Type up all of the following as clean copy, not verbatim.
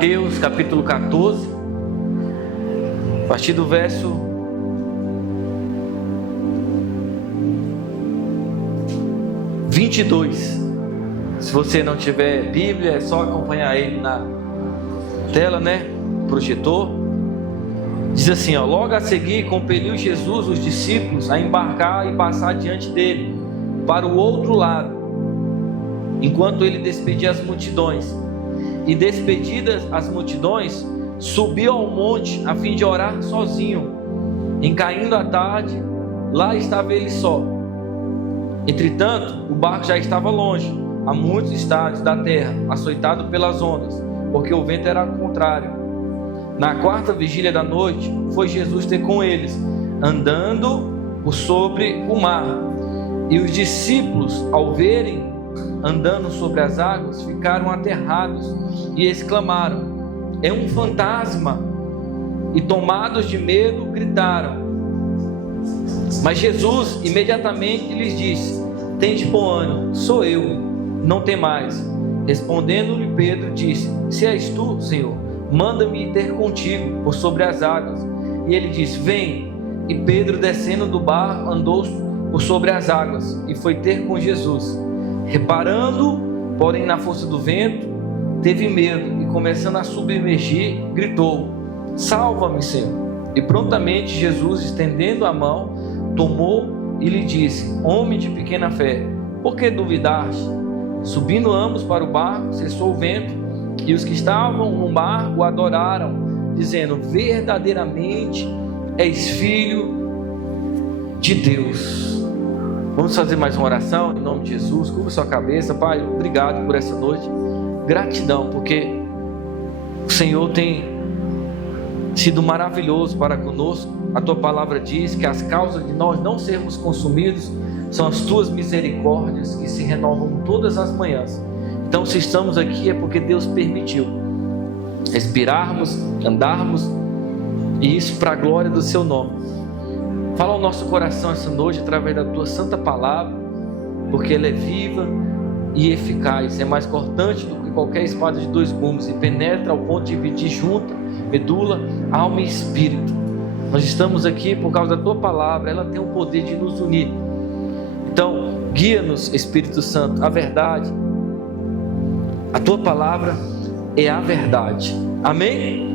Mateus capítulo 14, a partir do verso 22. Se você não tiver Bíblia, é só acompanhar ele na tela, projetor. Diz assim, logo a seguir compeliu Jesus os discípulos a embarcar e passar diante dele para o outro lado, enquanto ele despedia as multidões. E despedidas as multidões, subiu ao monte a fim de orar sozinho. Em caindo a tarde, lá estava ele só. Entretanto, o barco já estava longe, a muitos estádios da terra, açoitado pelas ondas, porque o vento era contrário. Na quarta vigília da noite, foi Jesus ter com eles, andando por sobre o mar. E os discípulos, ao verem andando sobre as águas, ficaram aterrados e exclamaram: é um fantasma! E tomados de medo, gritaram. Mas Jesus imediatamente lhes disse: tende bom ânimo, sou eu, não temais. Respondendo-lhe Pedro, disse: se és tu, Senhor, manda-me ir ter contigo por sobre as águas. E ele disse: vem. E Pedro, descendo do barco, andou por sobre as águas e foi ter com Jesus. Reparando, porém, na força do vento, teve medo e, começando a submergir, gritou: salva-me, Senhor. E prontamente Jesus, estendendo a mão, tomou e lhe disse: homem de pequena fé, por que duvidaste? Subindo ambos para o barco, cessou o vento, e os que estavam no barco o adoraram, dizendo: verdadeiramente és filho de Deus. Vamos fazer mais uma oração em nome de Jesus. Curva sua cabeça. Pai, obrigado por essa noite. Gratidão, porque o Senhor tem sido maravilhoso para conosco. A tua palavra diz que as causas de nós não sermos consumidos são as tuas misericórdias que se renovam todas as manhãs. Então, se estamos aqui é porque Deus permitiu respirarmos, andarmos, e isso para a glória do seu nome. Fala ao nosso coração essa noite através da tua santa palavra, porque ela é viva e eficaz, é mais cortante do que qualquer espada de dois gumes e penetra ao ponto de dividir junta, medula, alma e espírito. Nós estamos aqui por causa da tua palavra, ela tem o poder de nos unir. Então, guia-nos, Espírito Santo, a verdade. A tua palavra é a verdade. Amém?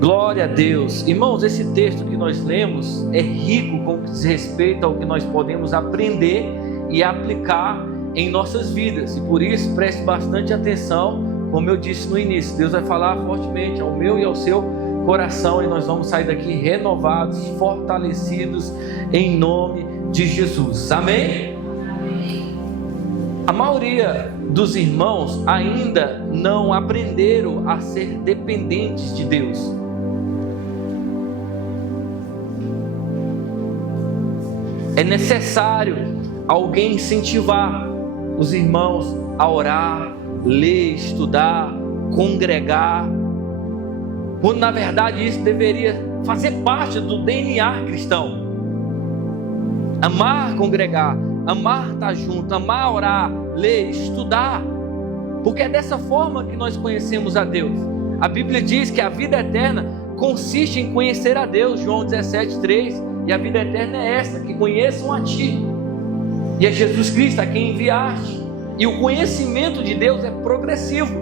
Glória a Deus. Irmãos, esse texto que nós lemos é rico com o que diz respeito ao que nós podemos aprender e aplicar em nossas vidas. E por isso, preste bastante atenção. Como eu disse no início, Deus vai falar fortemente ao meu e ao seu coração, e nós vamos sair daqui renovados, fortalecidos em nome de Jesus. Amém? A maioria dos irmãos ainda não aprenderam a ser dependentes de Deus. É necessário alguém incentivar os irmãos a orar, ler, estudar, congregar, quando na verdade isso deveria fazer parte do DNA cristão. Amar congregar, amar estar junto, amar orar, ler, estudar, porque é dessa forma que nós conhecemos a Deus. A Bíblia diz que a vida eterna consiste em conhecer a Deus, João 17:3, e a vida eterna é essa, que conheçam a Ti, e é Jesus Cristo a quem enviaste. E o conhecimento de Deus é progressivo.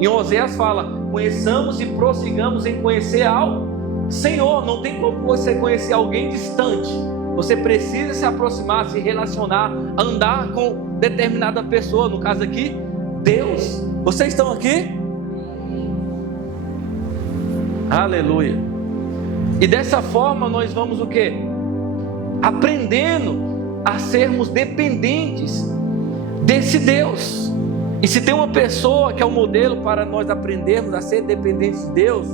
Em Oséias fala: conheçamos e prossigamos em conhecer ao Senhor. Não tem como você conhecer alguém distante. Você precisa se aproximar, se relacionar, andar com determinada pessoa, no caso aqui, Deus. Vocês estão aqui? Aleluia. E dessa forma nós vamos o quê? Aprendendo a sermos dependentes desse Deus. E se tem uma pessoa que é o modelo para nós aprendermos a ser dependentes de Deus,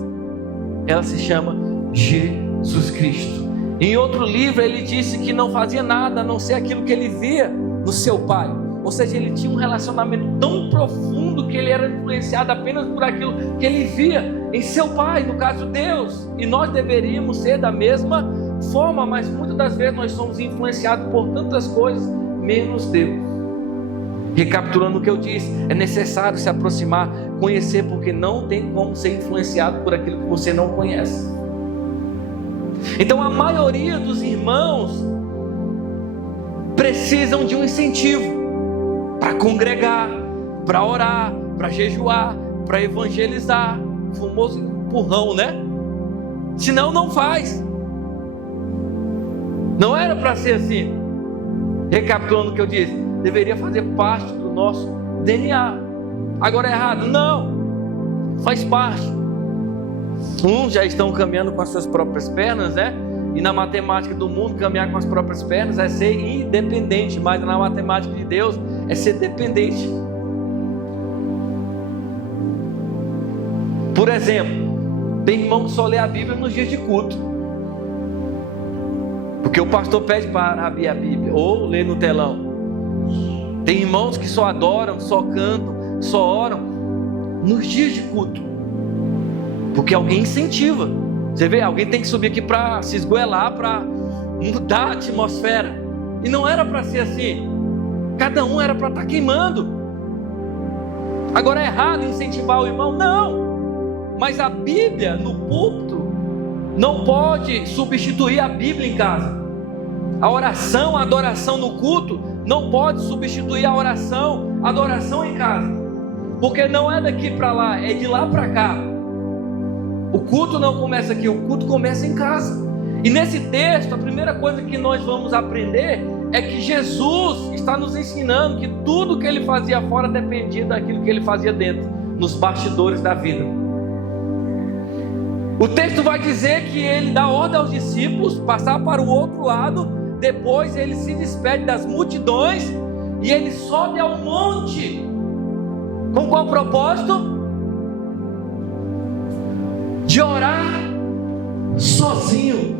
ela se chama Jesus Cristo. Em outro livro ele disse que não fazia nada a não ser aquilo que ele via no seu Pai. Ou seja, ele tinha um relacionamento tão profundo que ele era influenciado apenas por aquilo que ele via em seu Pai, no caso Deus. E nós deveríamos ser da mesma forma, mas muitas das vezes nós somos influenciados por tantas coisas, menos Deus. Recapitulando o que eu disse, é necessário se aproximar, conhecer, porque não tem como ser influenciado por aquilo que você não conhece. Então a maioria dos irmãos precisam de um incentivo para congregar, para orar, para jejuar, para evangelizar, o famoso empurrão, né? Senão não faz. Não era para ser assim. Recapitulando o que eu disse, deveria fazer parte do nosso DNA. Agora é errado? Não, faz parte. Uns já estão caminhando com as suas próprias pernas, né? E na matemática do mundo, caminhar com as próprias pernas é ser independente, mas na matemática de Deus é ser dependente. Por exemplo, tem irmão que só lê a Bíblia nos dias de culto, porque o pastor pede para abrir a Bíblia ou ler no telão. Tem irmãos que só adoram, só cantam, só oram nos dias de culto, porque alguém incentiva. Você vê, alguém tem que subir aqui para se esgoelar, para mudar a atmosfera. E não era para ser assim. Cada um era para estar queimando. Agora é errado incentivar o irmão? Não. Mas a Bíblia no púlpito não pode substituir a Bíblia em casa. A oração, a adoração no culto não pode substituir a oração, a adoração em casa. Porque não é daqui para lá, é de lá para cá. O culto não começa aqui, o culto começa em casa. E nesse texto, a primeira coisa que nós vamos aprender é que Jesus está nos ensinando que tudo que ele fazia fora dependia daquilo que ele fazia dentro, nos bastidores da vida. O texto vai dizer que ele dá ordem aos discípulos passar para o outro lado, depois ele se despede das multidões e ele sobe ao monte. Com qual propósito? De orar sozinho.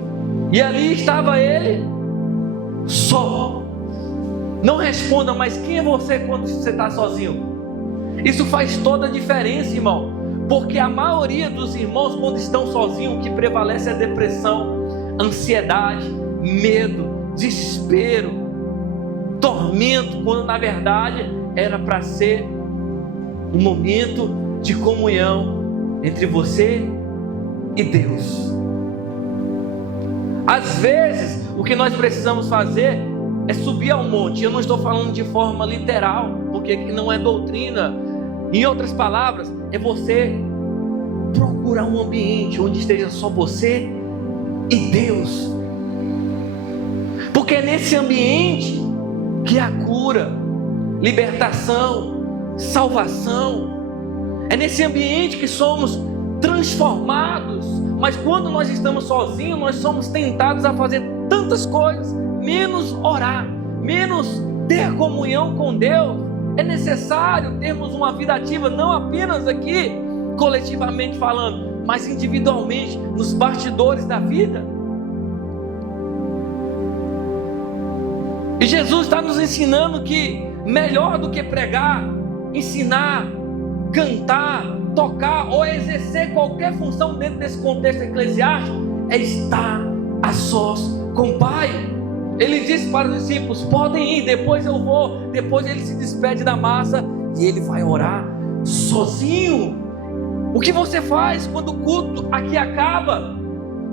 E ali estava ele só. Não responda, mas quem é você quando você está sozinho? Isso faz toda a diferença, irmão. Porque a maioria dos irmãos, quando estão sozinhos, o que prevalece é depressão, ansiedade, medo, desespero, tormento, quando na verdade era para ser um momento de comunhão entre você e Deus. Às vezes, o que nós precisamos fazer é subir ao monte. Eu não estou falando de forma literal, porque aqui não é doutrina. Em outras palavras, é você procurar um ambiente onde esteja só você e Deus. Porque é nesse ambiente que há cura, libertação, salvação. É nesse ambiente que somos transformados. Mas quando nós estamos sozinhos, nós somos tentados a fazer tantas coisas, menos orar, menos ter comunhão com Deus. É necessário termos uma vida ativa, não apenas aqui, coletivamente falando, mas individualmente, nos bastidores da vida. E Jesus está nos ensinando que melhor do que pregar, ensinar, cantar, tocar ou exercer qualquer função dentro desse contexto eclesiástico é estar a sós com o Pai. Ele disse para os discípulos: podem ir, depois eu vou. Depois ele se despede da massa e ele vai orar sozinho. O que você faz quando o culto aqui acaba?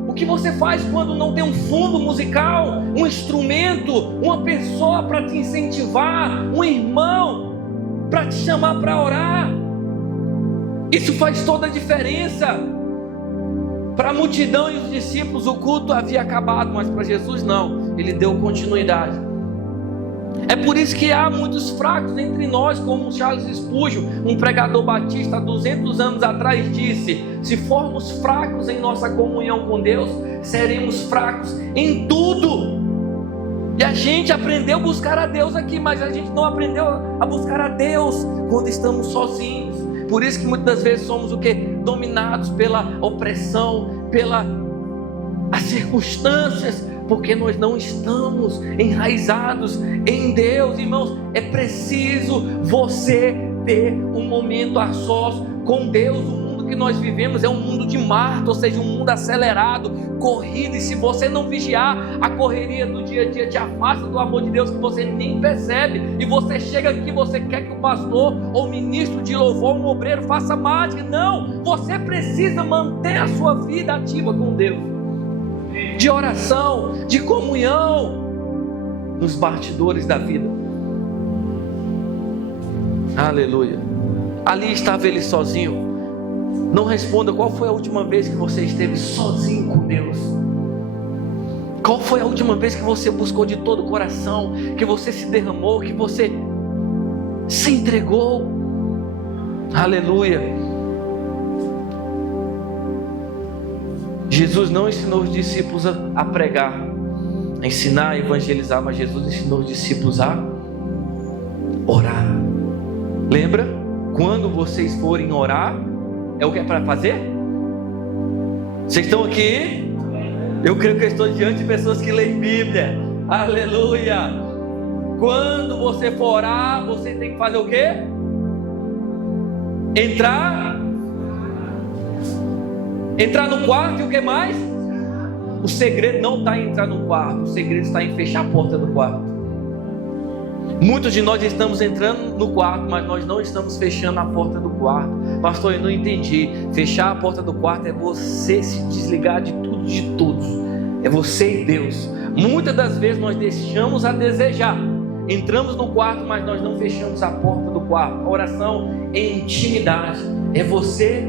O que você faz quando não tem um fundo musical, um instrumento, uma pessoa para te incentivar, um irmão para te chamar para orar? Isso faz toda a diferença. Para a multidão e os discípulos o culto havia acabado, mas para Jesus não, ele deu continuidade. É por isso que há muitos fracos entre nós, como Charles Spurgeon, um pregador batista há 200 anos atrás disse: se formos fracos em nossa comunhão com Deus, seremos fracos em tudo. E a gente aprendeu a buscar a Deus aqui, mas a gente não aprendeu a buscar a Deus quando estamos sozinhos. Por isso que muitas das vezes somos o quê? Dominados pela opressão, pelas circunstâncias, porque nós não estamos enraizados em Deus. Irmãos, é preciso você ter um momento a sós com Deus. O mundo mundo que nós vivemos é um mundo de Marta, ou seja, um mundo acelerado, corrido, e se você não vigiar, a correria do dia a dia te afasta do amor de Deus que você nem percebe, e você chega aqui, você quer que o pastor ou o ministro de louvor, um obreiro faça mágica. Não, você precisa manter a sua vida ativa com Deus, de oração, de comunhão, nos bastidores da vida. Aleluia. Ali estava ele sozinho. Não responda qual foi a última vez que você esteve sozinho com Deus. Qual foi a última vez que você buscou de todo o coração, que você se derramou, que você se entregou. Aleluia. Jesus não ensinou os discípulos a pregar, a ensinar, a evangelizar, mas Jesus ensinou os discípulos a orar. Lembra? Quando vocês forem orar, é o que é para fazer? Vocês estão aqui? Eu creio que eu estou diante de pessoas que leem Bíblia. Aleluia. Quando você for orar, você tem que fazer o quê? Entrar no quarto, e o que mais? O segredo não está em entrar no quarto, o segredo está em fechar a porta do quarto. Muitos de nós estamos entrando no quarto, mas nós não estamos fechando a porta do quarto. Pastor, eu não entendi. Fechar a porta do quarto é você se desligar de tudo, de todos. É você e Deus. Muitas das vezes nós deixamos a desejar. Entramos no quarto, mas nós não fechamos a porta do quarto. A oração é intimidade. É você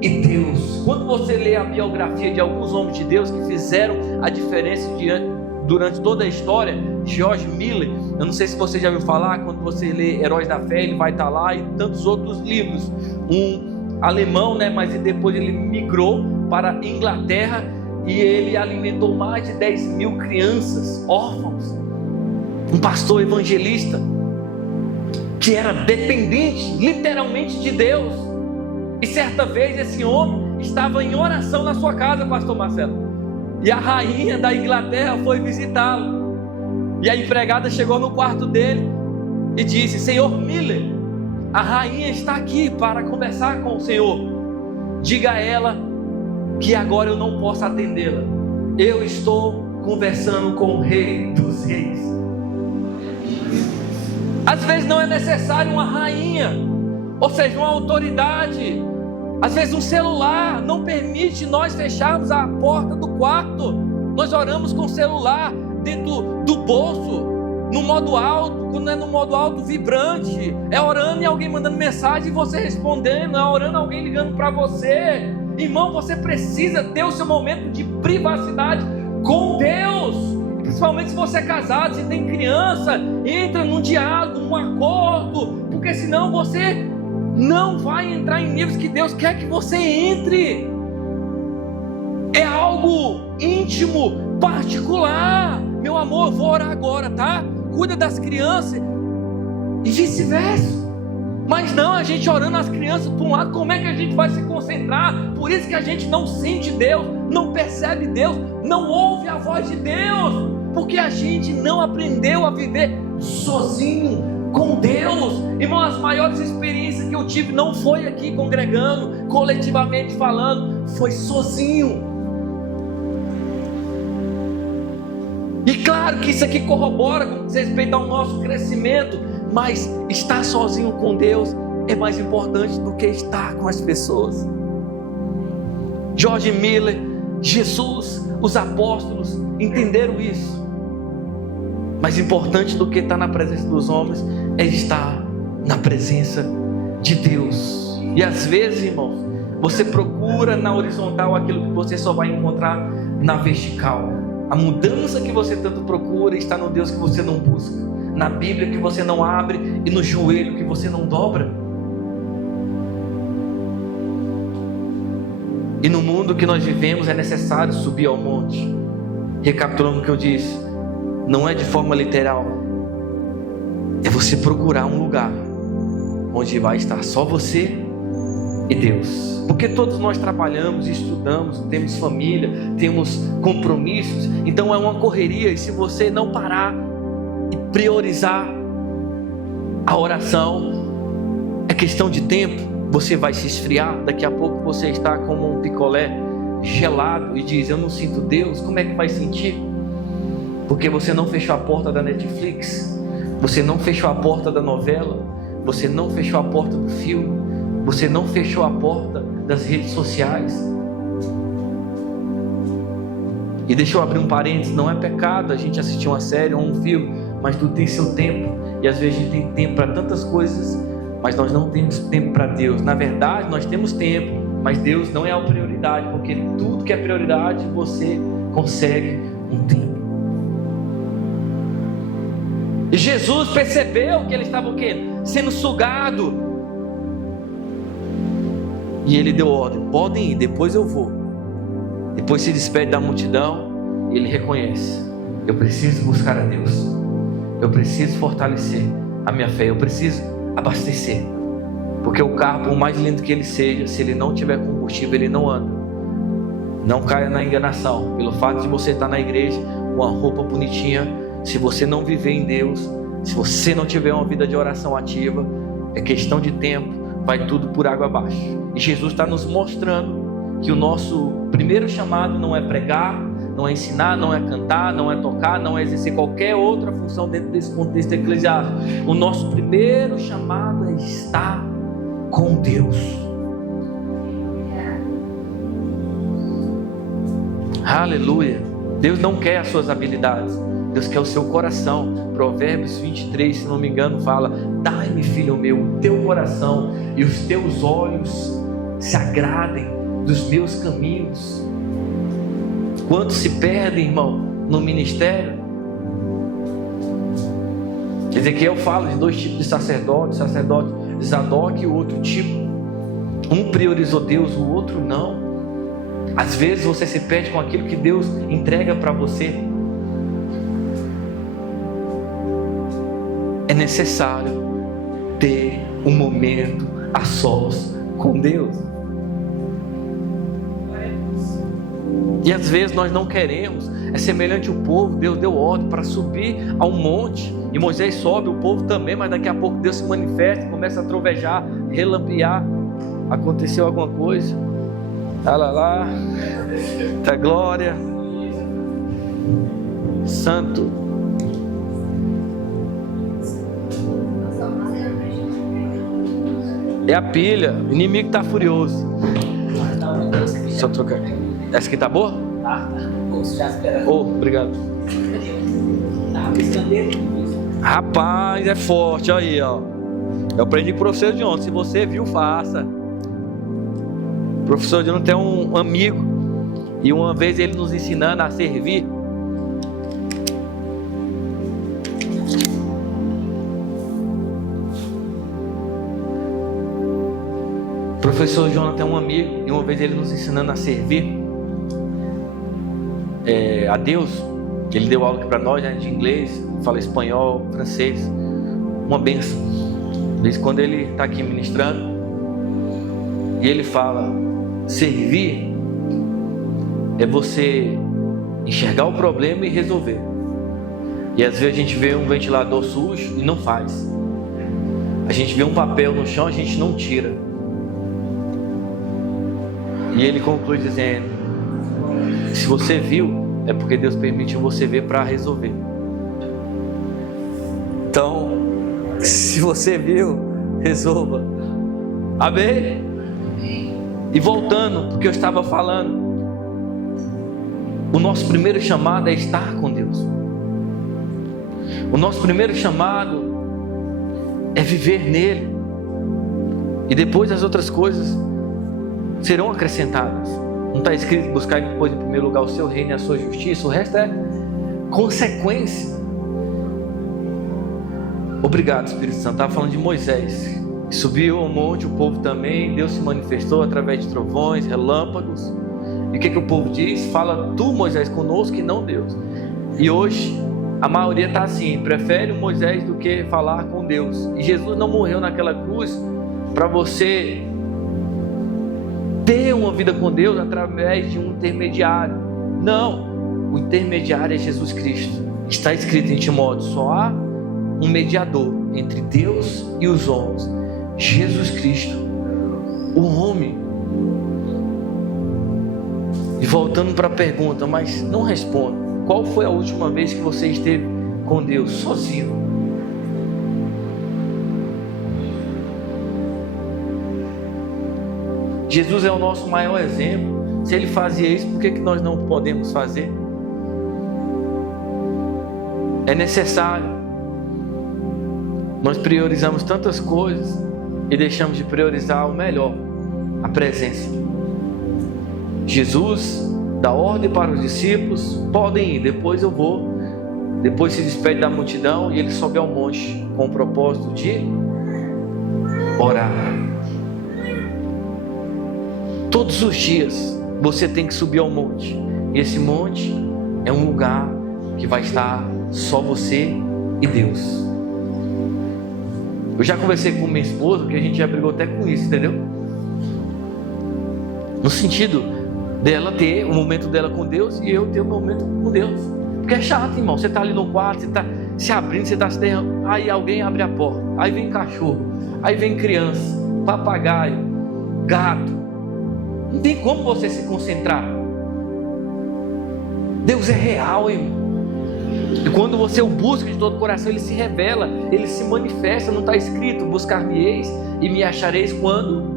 e Deus. Quando você lê a biografia de alguns homens de Deus que fizeram a diferença durante toda a história, George Miller, eu não sei se você já ouviu falar, quando você lê Heróis da Fé, ele vai estar lá, e tantos outros livros. Um alemão, mas depois ele migrou para a Inglaterra e ele alimentou mais de 10 mil crianças órfãos. Um pastor evangelista que era dependente literalmente de Deus. E certa vez esse homem estava em oração na sua casa, pastor Marcelo, e a rainha da Inglaterra foi visitá-lo. E a empregada chegou no quarto dele e disse: Senhor Miller, a rainha está aqui para conversar com o senhor. Diga a ela que agora eu não posso atendê-la. Eu estou conversando com o Rei dos Reis. Às vezes não é necessário uma rainha, ou seja, uma autoridade. Às vezes um celular não permite nós fecharmos a porta do quarto. Nós oramos com o celular dentro do bolso, no modo alto. Quando é no modo alto, vibrante, é orando e alguém mandando mensagem e você respondendo, é orando alguém ligando para você. Irmão, você precisa ter o seu momento de privacidade com Deus. Principalmente se você é casado, se tem criança, entra num diálogo, num acordo, porque senão você não vai entrar em níveis que Deus quer que você entre. É algo íntimo, particular. Meu amor, eu vou orar agora, tá? Cuida das crianças e vice-versa. Mas não, a gente orando as crianças para um lado, como é que a gente vai se concentrar? Por isso que a gente não sente Deus, não percebe Deus, não ouve a voz de Deus, porque a gente não aprendeu a viver sozinho com Deus. Irmão, as maiores experiências que eu tive não foi aqui congregando, coletivamente falando, foi sozinho. E claro que isso aqui corrobora com respeito ao nosso crescimento, mas estar sozinho com Deus é mais importante do que estar com as pessoas. George Miller, Jesus, os apóstolos entenderam isso. Mais importante do que estar na presença dos homens é estar na presença de Deus. E às vezes, irmãos, você procura na horizontal aquilo que você só vai encontrar na vertical. A mudança que você tanto procura está no Deus que você não busca, na Bíblia que você não abre e no joelho que você não dobra. E no mundo que nós vivemos é necessário subir ao monte. Recapitulando o que eu disse, não é de forma literal, é você procurar um lugar onde vai estar só você e Deus. Porque todos nós trabalhamos, estudamos, temos família, temos compromissos, então é uma correria. E se você não parar e priorizar a oração, é questão de tempo, você vai se esfriar. Daqui a pouco você está como um picolé gelado e diz: eu não sinto Deus. Como é que vai sentir? Porque você não fechou a porta da Netflix, você não fechou a porta da novela, você não fechou a porta do filme, você não fechou a porta das redes sociais. E deixa eu abrir um parênteses: não é pecado a gente assistir uma série ou um filme, mas tudo tem seu tempo. E às vezes a gente tem tempo para tantas coisas, mas nós não temos tempo para Deus. Na verdade, nós temos tempo, mas Deus não é a prioridade, porque tudo que é prioridade você consegue um tempo. E Jesus percebeu que ele estava o quê? Sendo sugado. E ele deu ordem: podem ir, depois eu vou. Depois se despede da multidão e ele reconhece: eu preciso buscar a Deus, eu preciso fortalecer a minha fé, eu preciso abastecer. Porque o carro, por mais lindo que ele seja, se ele não tiver combustível, ele não anda. Não caia na enganação. Pelo fato de você estar na igreja com uma roupa bonitinha, se você não viver em Deus, se você não tiver uma vida de oração ativa, é questão de tempo, vai tudo por água abaixo. E Jesus está nos mostrando que o nosso primeiro chamado não é pregar, não é ensinar, não é cantar, não é tocar, não é exercer qualquer outra função dentro desse contexto eclesiástico. O nosso primeiro chamado é estar com Deus. Aleluia. Deus não quer as suas habilidades, Deus quer o seu coração. Provérbios 23, se não me engano, fala: dai-me, filho meu, o teu coração, e os teus olhos se agradem dos meus caminhos. Quantos se perdem, irmão, no ministério? Ezequiel fala de dois tipos de sacerdotes: o sacerdote Zadok e o outro tipo. Um priorizou Deus, o outro não. Às vezes você se perde com aquilo que Deus entrega para você. É necessário ter um momento a sós com Deus. E às vezes nós não queremos. É semelhante ao povo. Deus deu ordem para subir a um monte, e Moisés sobe, o povo também, mas daqui a pouco Deus se manifesta, começa a trovejar, relampear. Aconteceu alguma coisa? Lá, da glória, santo. É a pilha, o inimigo está furioso. Deixa eu trocar. Essa aqui tá boa? Tá. Obrigado. Rapaz, é forte, olha aí, ó. Eu aprendi com o professor de ontem. Se você viu, faça. O professor de ontem tem um amigo, e uma vez ele nos ensinando a servir. O professor Jonathan tem um amigo, e uma vez ele nos ensinando a servir a Deus. Ele deu aula aqui para nós, né, de inglês, fala espanhol, francês. Uma benção. De vez em quando ele está aqui ministrando, e ele fala: servir é você enxergar o problema e resolver. E às vezes a gente vê um ventilador sujo e não faz. A gente vê um papel no chão, a gente não tira. E ele conclui dizendo: se você viu, é porque Deus permitiu você ver para resolver. Então, se você viu, resolva. Amém? E voltando, porque eu estava falando, o nosso primeiro chamado é estar com Deus. O nosso primeiro chamado é viver nele. E depois as outras coisas serão acrescentadas. Não está escrito: buscar depois em primeiro lugar o seu reino e a sua justiça. O resto é consequência. Obrigado, Espírito Santo. Estava falando de Moisés. Subiu ao monte, o povo também. Deus se manifestou através de trovões, relâmpagos. E o que o povo diz? Fala tu, Moisés, conosco, e não Deus. E hoje a maioria está assim: prefere o Moisés do que falar com Deus. E Jesus não morreu naquela cruz para você ter uma vida com Deus através de um intermediário. Não, o intermediário é Jesus Cristo. Está escrito em Timóteo: só há um mediador entre Deus e os homens, Jesus Cristo, o homem. E voltando para a pergunta, mas não responda. Qual foi a última vez que você esteve com Deus sozinho? Jesus é o nosso maior exemplo. Se Ele fazia isso, por que nós não podemos fazer? É necessário. Nós priorizamos tantas coisas e deixamos de priorizar o melhor, a presença. Jesus dá ordem para os discípulos: podem ir, depois eu vou. Depois se despede da multidão e ele sobe ao monte com o propósito de orar. Todos os dias você tem que subir ao monte. E esse monte é um lugar que vai estar só você e Deus. Eu já conversei com minha esposa, que a gente já brigou até com isso, entendeu? No sentido dela ter o momento dela com Deus e eu ter o meu momento com Deus. Porque é chato, irmão. Você está ali no quarto, você está se abrindo, você está se derramando. Aí alguém abre a porta. Aí vem cachorro. Aí vem criança, papagaio, gato. Não tem como você se concentrar. Deus é real, irmão. E quando você o busca de todo o coração, Ele se revela, Ele se manifesta. Não está escrito: buscar-me-eis e me achareis quando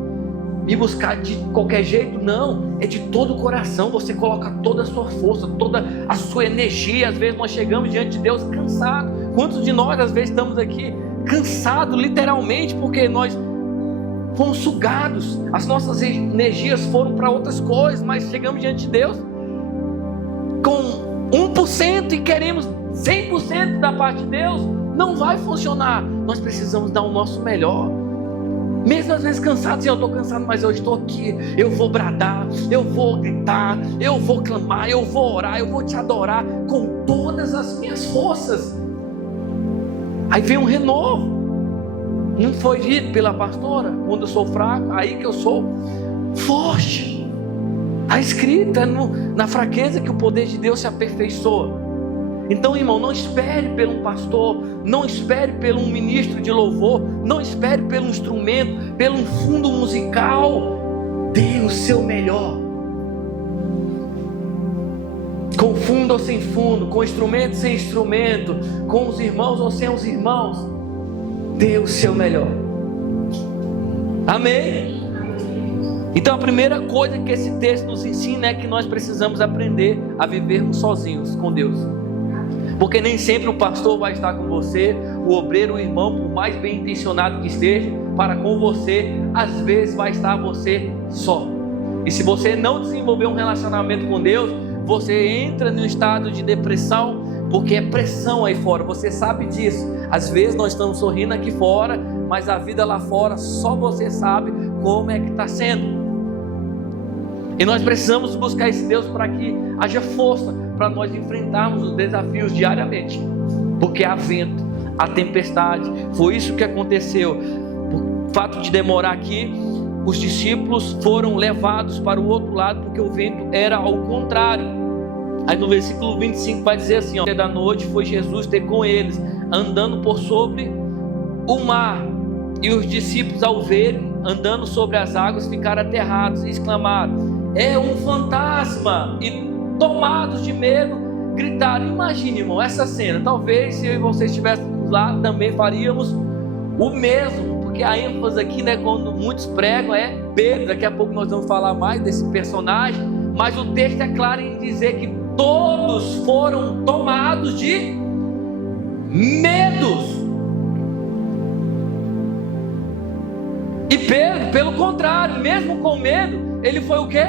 me buscar de qualquer jeito. Não, é de todo o coração. Você coloca toda a sua força, toda a sua energia. Às vezes nós chegamos diante de Deus cansados. Quantos de nós às vezes estamos aqui cansados literalmente porque nós fomos sugados, as nossas energias foram para outras coisas, mas chegamos diante de Deus com 1% e queremos 100% da parte de Deus. Não vai funcionar. Nós precisamos dar o nosso melhor. Mesmo às vezes cansados, eu estou cansado, mas eu estou aqui, eu vou bradar, eu vou gritar, eu vou clamar, eu vou orar, eu vou te adorar com todas as minhas forças. Aí vem um renovo. Não foi dito pela pastora: quando eu sou fraco, aí que eu sou forte. Está escrito: é na fraqueza que o poder de Deus se aperfeiçoa. Então, irmão, não espere pelo pastor, não espere pelo ministro de louvor, não espere pelo instrumento, pelo fundo musical. Dê o seu melhor. Com fundo ou sem fundo, com instrumento ou sem instrumento, com os irmãos ou sem os irmãos, dê o seu melhor. Amém? Então a primeira coisa que esse texto nos ensina é que nós precisamos aprender a vivermos sozinhos com Deus. Porque nem sempre o pastor vai estar com você, o obreiro, o irmão, por mais bem intencionado que esteja, para com você, às vezes vai estar você só. E se você não desenvolver um relacionamento com Deus, você entra no estado de depressão, porque é pressão aí fora, você sabe disso. Às vezes nós estamos sorrindo aqui fora, mas a vida lá fora, só você sabe como é que está sendo. E nós precisamos buscar esse Deus para que haja força para nós enfrentarmos os desafios diariamente, porque há vento, há tempestade. Foi isso que aconteceu. Por fato de demorar aqui, os discípulos foram levados para o outro lado, porque o vento era ao contrário. Aí no versículo 25 vai dizer assim: da noite foi Jesus ter com eles, andando por sobre o mar. E os discípulos, ao verem andando sobre as águas, ficaram aterrados e exclamaram: é um fantasma! E tomados de medo, gritaram. Imagine, irmão, essa cena. Talvez se eu e você estivéssemos lá, também faríamos o mesmo, porque a ênfase aqui, né, quando muitos pregam, é Pedro. Daqui a pouco nós vamos falar mais desse personagem, mas o texto é claro em dizer que todos foram tomados de medos. E Pedro, pelo contrário, mesmo com medo, ele foi o quê?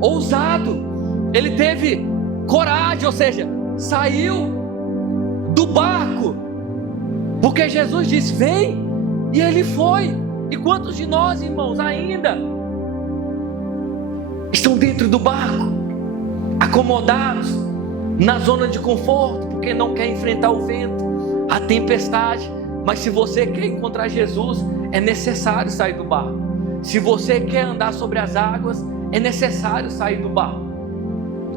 Ousado. Ele teve coragem, ou seja, saiu do barco, porque Jesus disse: vem, e ele foi. E quantos de nós, irmãos, ainda estão dentro do barco, acomodados na zona de conforto, porque não quer enfrentar o vento, a tempestade? Mas se você quer encontrar Jesus, é necessário sair do barco. Se você quer andar sobre as águas, é necessário sair do barco.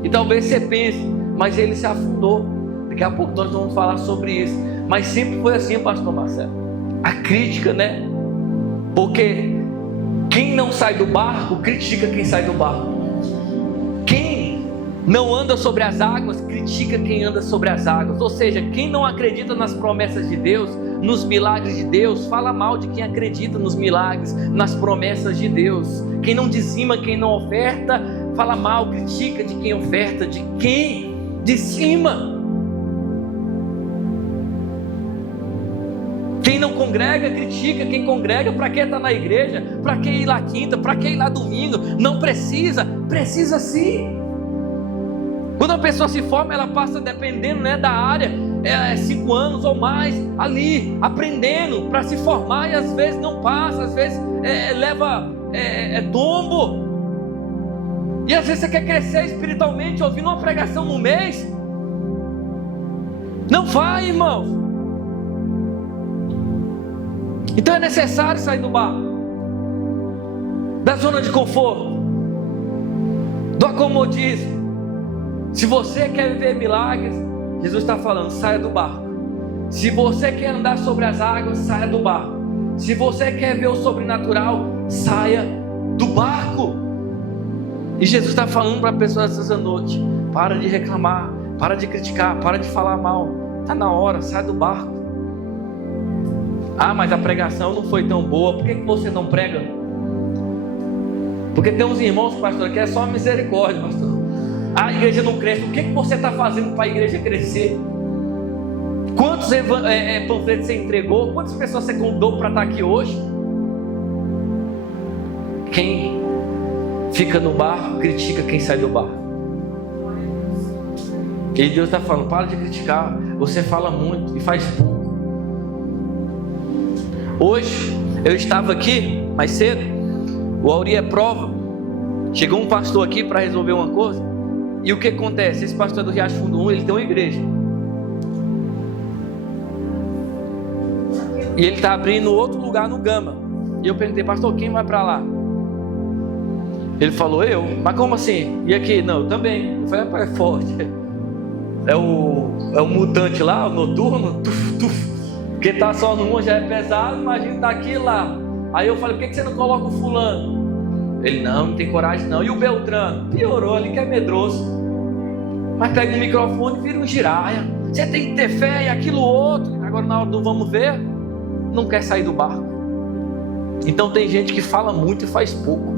E talvez você pense: mas ele se afundou. Daqui a pouco nós vamos falar sobre isso. Mas sempre foi assim, pastor Marcelo. A crítica, né? Porque Quem não sai do barco, critica quem sai do barco. Quem não anda sobre as águas, critica quem anda sobre as águas. Ou seja, quem não acredita nas promessas de Deus, nos milagres de Deus, fala mal de quem acredita nos milagres, nas promessas de Deus. Quem não dizima, quem não oferta, fala mal, critica de quem oferta, de quem dizima. Quem não congrega, critica quem congrega. Para que estar na igreja? Para que ir lá quinta? Para que ir lá domingo? Não precisa, precisa sim. Quando a pessoa se forma, ela passa, dependendo, né, da área, 5 anos ou mais ali, aprendendo para se formar, e às vezes não passa, às vezes leva tombo. E às vezes você quer crescer espiritualmente, ouvindo uma pregação no mês. Não vai, irmãos. Então é necessário sair do barco, da zona de conforto, do acomodismo. Se você quer viver milagres, Jesus está falando, saia do barco. Se você quer andar sobre as águas, saia do barco. Se você quer ver o sobrenatural, saia do barco. E Jesus está falando para pessoas essa noite, para de reclamar, para de criticar, para de falar mal. Está na hora, sai do barco. Ah, mas a pregação não foi tão boa. Por que você não prega? Porque tem uns irmãos, pastor, que é só misericórdia, pastor. A igreja não cresce. O que você está fazendo para a igreja crescer? Quantos panfletos você entregou? Quantas pessoas você convidou para estar aqui hoje? Quem fica no barco, critica quem sai do barco. E Deus está falando, para de criticar. Você fala muito e faz pouco. Hoje, eu estava aqui, mais cedo, o Auri é prova, chegou um pastor aqui para resolver uma coisa, e o que acontece? Esse pastor é do Riacho Fundo 1, ele tem uma igreja, e ele está abrindo outro lugar no Gama, e eu perguntei, pastor, quem vai para lá? Ele falou, eu. Mas como assim? E aqui? Não, eu também. Eu falei, é forte, é o mutante lá, o noturno, porque tá só numa já é pesado, imagina tá aqui e lá. Aí eu falei, por que você não coloca o fulano? Ele, não tem coragem não. E o Beltrano? Piorou, ele que é medroso. Mas pega o microfone e vira um giraia. Você tem que ter fé e aquilo outro. Agora na hora do vamos ver, não quer sair do barco. Então tem gente que fala muito e faz pouco.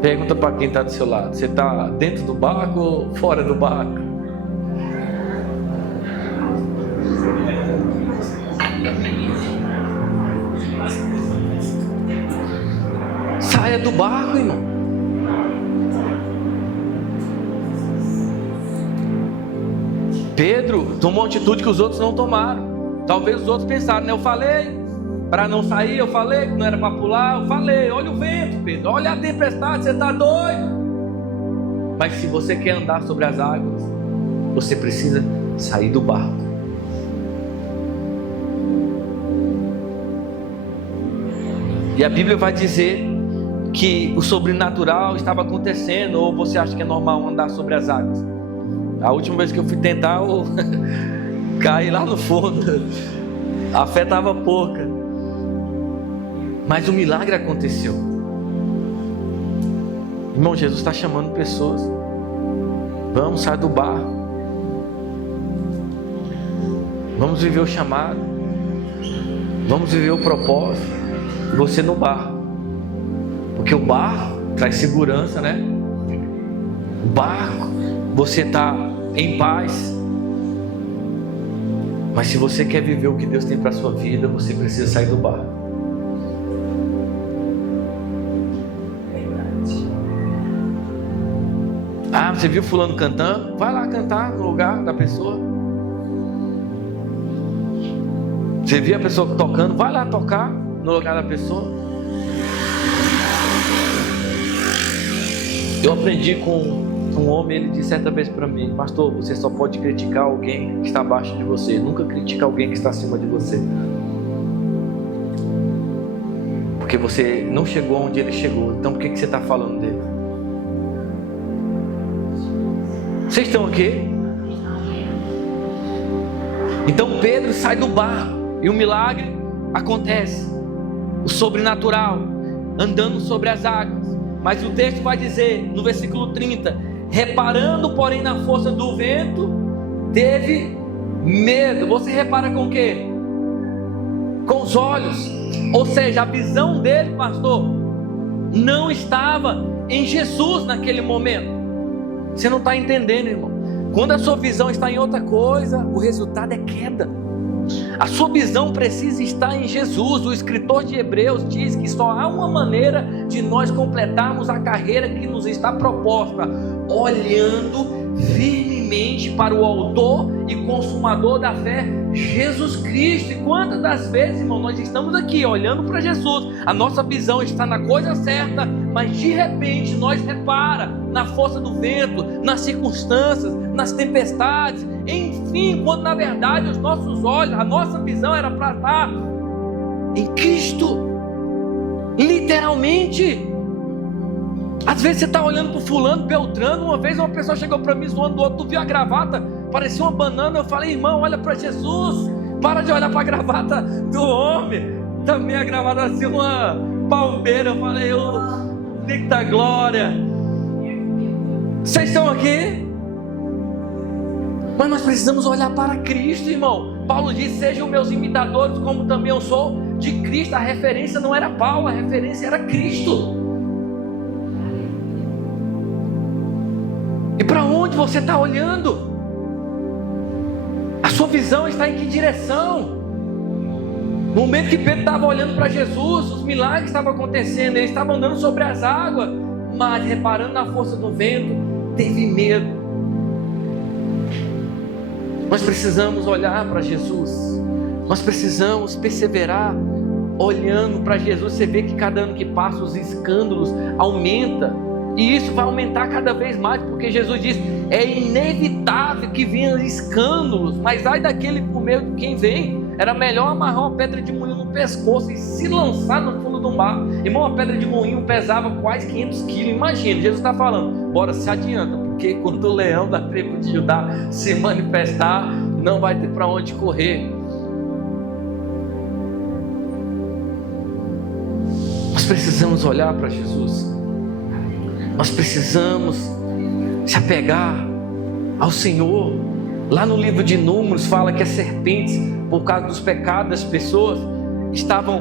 Pergunta para quem está do seu lado, você está dentro do barco ou fora do barco? Saia do barco, irmão. Pedro tomou uma atitude que os outros não tomaram. Talvez os outros pensaram, né? Eu falei para não sair, eu falei que não era para pular, eu falei, olha o vento, Pedro, olha a tempestade, você está doido. Mas se você quer andar sobre as águas, você precisa sair do barco. E a Bíblia vai dizer que o sobrenatural estava acontecendo, ou você acha que é normal andar sobre as águas? A última vez que eu fui tentar, eu caí lá no fundo, a fé estava pouca. Mas o milagre aconteceu. Irmão, Jesus está chamando pessoas. Vamos sair do barco. Vamos viver o chamado. Vamos viver o propósito. E você no barco. Porque o barco traz segurança, né? O barco, você está em paz. Mas se você quer viver o que Deus tem para a sua vida, você precisa sair do barco. Ah, você viu fulano cantando? Vai lá cantar no lugar da pessoa. Você viu a pessoa tocando? Vai lá tocar no lugar da pessoa. Eu aprendi com um homem, ele disse certa vez para mim, pastor, você só pode criticar alguém que está abaixo de você, nunca critica alguém que está acima de você. Porque você não chegou onde ele chegou, então por que você está falando dele? Vocês estão aqui? Então Pedro sai do barco e o milagre acontece, o sobrenatural, andando sobre as águas. Mas o texto vai dizer no versículo 30: reparando porém na força do vento, teve medo. Você repara com o quê? Com os olhos. Ou seja, a visão dele, pastor, não estava em Jesus naquele momento. Você não está entendendo, irmão. Quando a sua visão está em outra coisa, o resultado é queda. A sua visão precisa estar em Jesus. O escritor de Hebreus diz que só há uma maneira de nós completarmos a carreira que nos está proposta: olhando firmemente para o autor e consumador da fé, Jesus Cristo. E quantas das vezes, irmão, nós estamos aqui olhando para Jesus, a nossa visão está na coisa certa, mas de repente nós repara na força do vento, nas circunstâncias, nas tempestades, enfim, quando na verdade os nossos olhos, a nossa visão era para estar em Cristo, literalmente. Às vezes você está olhando para o fulano, Beltrano. Uma vez uma pessoa chegou para mim zoando do outro: tu viu a gravata? Parecia uma banana. Eu falei: irmão, olha para Jesus, para de olhar para a gravata do homem. Também a gravata parecia uma palmeira. Eu falei: eita glória. Vocês estão aqui? Mas nós precisamos olhar para Cristo, irmão. Paulo diz: sejam meus imitadores como também eu sou de Cristo. A referência não era Paulo, a referência era Cristo. E para onde você está olhando? A sua visão está em que direção? No momento que Pedro estava olhando para Jesus, os milagres estavam acontecendo, eles estavam andando sobre as águas, mas reparando na força do vento, teve medo. Nós precisamos olhar para Jesus, nós precisamos perseverar olhando para Jesus. Você vê que cada ano que passa os escândalos aumentam. E isso vai aumentar cada vez mais, porque Jesus diz: é inevitável que venham escândalos, mas ai daquele por meio de quem vem. Era melhor amarrar uma pedra de moinho no pescoço e se lançar no fundo do mar. Irmão, uma pedra de moinho pesava quase 500 quilos. Imagina, Jesus está falando: bora, se adianta, porque quando o leão da tribo de Judá se manifestar, não vai ter para onde correr. Nós precisamos olhar para Jesus. Nós precisamos se apegar ao Senhor. Lá no livro de Números fala que as serpentes, por causa dos pecados das pessoas, estavam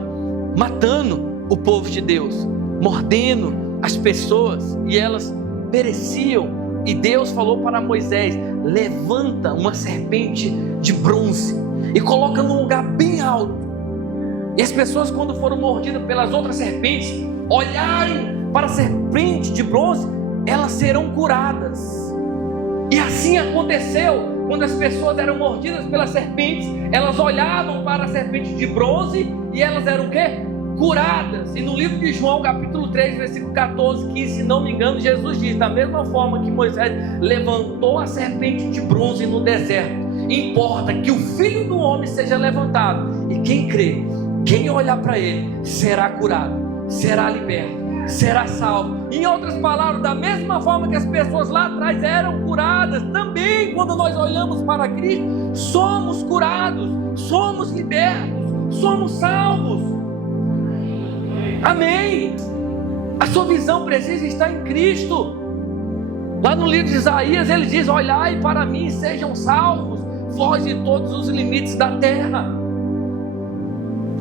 matando o povo de Deus, mordendo as pessoas, e elas pereciam. E Deus falou para Moisés: levanta uma serpente de bronze e coloca num lugar bem alto. E as pessoas, quando foram mordidas pelas outras serpentes, olharem para a serpente de bronze, elas serão curadas. E assim aconteceu. Quando as pessoas eram mordidas pelas serpentes, elas olhavam para a serpente de bronze e elas eram o quê? Curadas. E no livro de João, capítulo 3, versículo 14, 15, se não me engano, Jesus diz: da mesma forma que Moisés levantou a serpente de bronze no deserto, importa que o Filho do Homem seja levantado, e quem crê, quem olhar para ele, será curado, será liberto, será salvo. Em outras palavras, da mesma forma que as pessoas lá atrás eram curadas, também quando nós olhamos para Cristo, somos curados, somos libertos, somos salvos. Amém. A sua visão precisa estar em Cristo. Lá no livro de Isaías ele diz: olhai para mim e sejam salvos, vós de todos os limites da terra.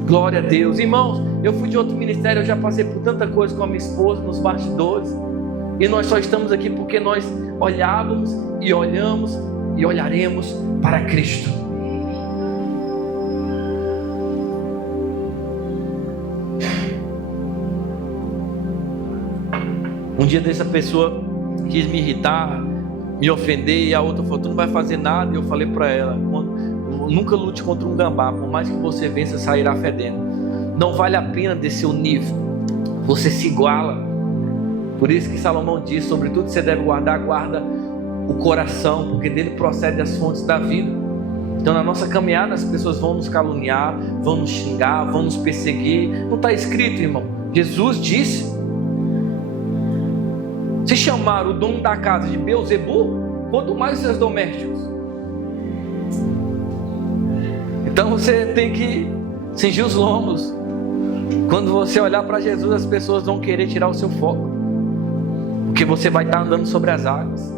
Glória a Deus. Irmãos, eu fui de outro ministério, eu já passei por tanta coisa com a minha esposa nos bastidores, e nós só estamos aqui porque nós olhávamos e olhamos e olharemos para Cristo. Um dia dessa pessoa quis me irritar, me ofender, e a outra falou: tu não vai fazer nada. E eu falei para ela: nunca lute contra um gambá, por mais que você vença, sairá fedendo. Não vale a pena descer o nível, você se iguala. Por isso que Salomão diz: sobretudo você deve guardar, guarda o coração, porque dele procede as fontes da vida. Então na nossa caminhada as pessoas vão nos caluniar, vão nos xingar, vão nos perseguir. Não está escrito, irmão? Jesus disse: se chamaram o dono da casa de Beelzebu, quanto mais os seus domésticos. Então você tem que cingir os lombos. Quando você olhar para Jesus, as pessoas vão querer tirar o seu foco, porque você vai estar andando sobre as águas,